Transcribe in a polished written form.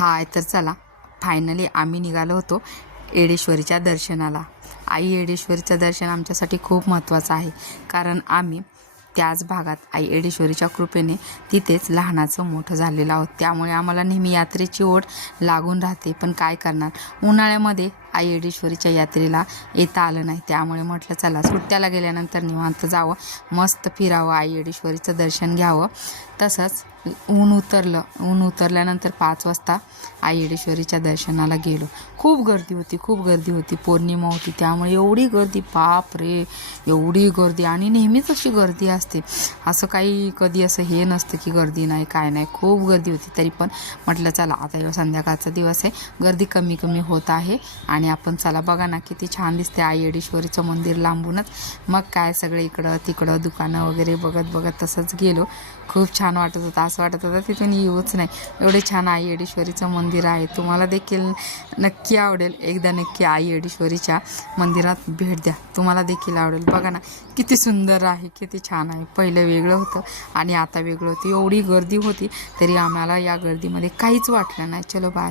हाय तर चला फायनली आम्ही निघालो होतो येडेश्वरीच्या दर्शनाला। आई येडेश्वरीचं दर्शन आमच्यासाठी खूप महत्त्वाचं आहे, कारण आम्ही त्याच भागात आई येडेश्वरीच्या कृपेने तिथेच लहानाचं मोठं झालेलं आहोत। त्यामुळे आम्हाला नेहमी यात्रेची ओढ लागून राहते। पण काय करणार, उन्हाळ्यामध्ये आई येडेश्वरीच्या यात्रेला येता आलं नाही। त्यामुळे म्हटलं चला सुट्ट्याला गेल्यानंतर निवांत जावं, मस्त फिरावं, आई येडेश्वरीचं दर्शन घ्यावं। तसंच ऊन उतरल्यानंतर 5 वाजता आई येडेश्वरीच्या दर्शनाला गेलो। खूप गर्दी होती, पौर्णिमा होती, त्यामुळे एवढी गर्दी, बाप रे एवढी गर्दी। आणि नेहमीच अशी गर्दी असते, असं काही कधी असं हे नसतं की गर्दी नाही काय नाही, खूप गर्दी होती। तरी पण म्हटलं चला आता संध्याकाळचा दिवस आहे, गर्दी कमी होत आहे आणि आपण चला, बघा ना किती छान दिसते आई येडेश्वरीचं मंदिर लांबूनच। मग काय सगळे इकडं तिकडं दुकानं वगैरे बघत तसंच गेलो। खूप छान वाटत होतं, असं वाटत होतं तिथून येऊच नाही, एवढे छान आई येडेश्वरीचं मंदिर आहे। तुम्हाला देखील नक्की आवडेल, एकदा नक्की आई येडेश्वरीच्या मंदिरात भेट द्या, तुम्हाला देखील आवडेल। बघा ना किती सुंदर आहे, किती छान आहे। पहिलं वेगळं होतं आणि आता वेगळं होतं, एवढी गर्दी होती तरी आम्हाला या गर्दीमध्ये काहीच वाटलं नाही। चलो बाय।